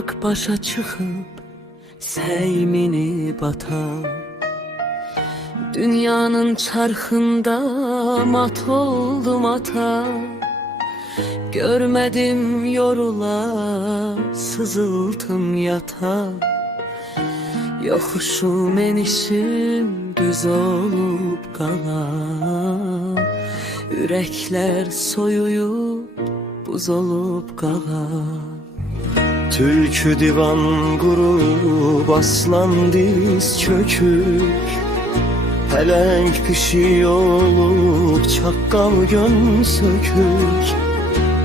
Toprak başa çıkıp seymini batan, dünyanın çarkında mat oldum ata. Görmedim yorula, sızıltım yata. Yokuşum enişim düz olup kalan, yürekler soyuyup buz olup kalan. Türkü divan grup aslan diz çökük, pelenk pişi olup çakkal gön sökük.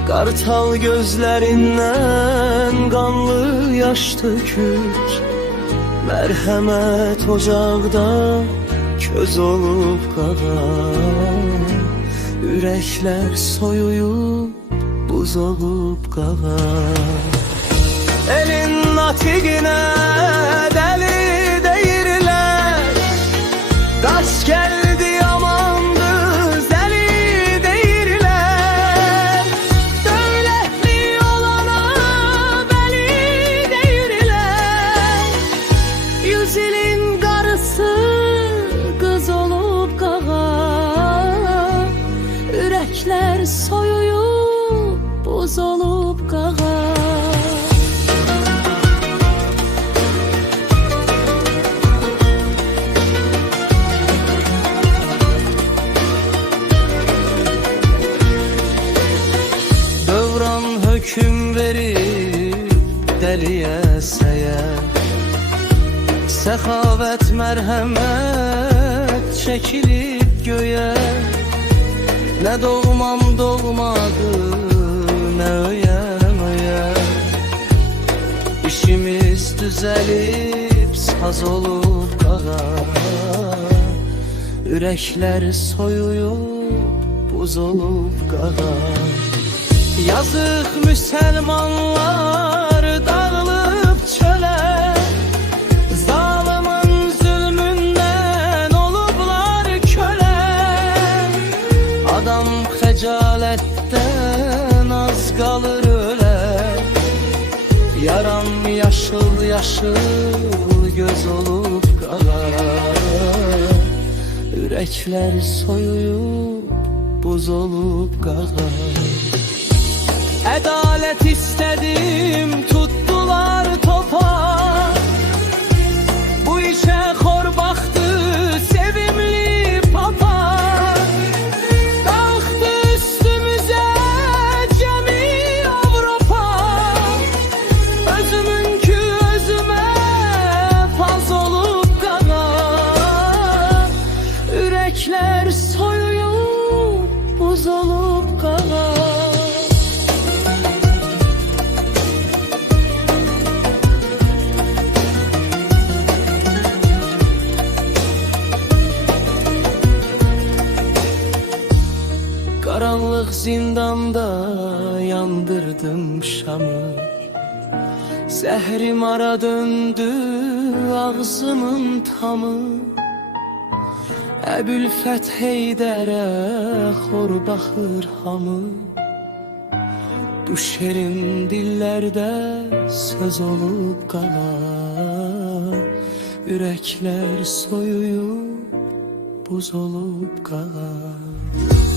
Kartal gözlerinden kanlı yaş dökük, merhamet ocağda köz olup kalan. Yürekler soyuyup buz olup kalan. Elin atigine deli değirler, kaç geldi amandı zeli değirler. Dövletli olana beli değirler, yüz ilin karısı kız olup kalan. Yürekler soyuyup buz olup kalan. Hüküm verip deliye seyer, sehavet merhamet çekilip göğe. Ne doğmam doğmadı, ne öyem öye. İşimiz düzelip saz olup kalan. Yürekler soyuyup buz olup kalan. Yazık Müslümanlar dağılıp çöle, zalimin zulmünden olublar köle. Adam xecaletten az kalır öle, yaram yaşıl yaşıl göz olup kalan. Yürekler soyuyup buz olup kalan. Adalet istedim tuttular topa, bu işe hor baktı sevimli papa. Kalktı üstümüze cemi Avrupa, özümünkü özüme faz olup kalan. Yürekler soyuyup buz olup kalan. Karanlık zindanda yandırdım şamı, zehrim ara döndü ağzımın tamı. Əbülfət Heydərə xor baxır hamı, bu şerin dillərdə söz olub qalar. Ürəklər soyuyub buz olub qalar.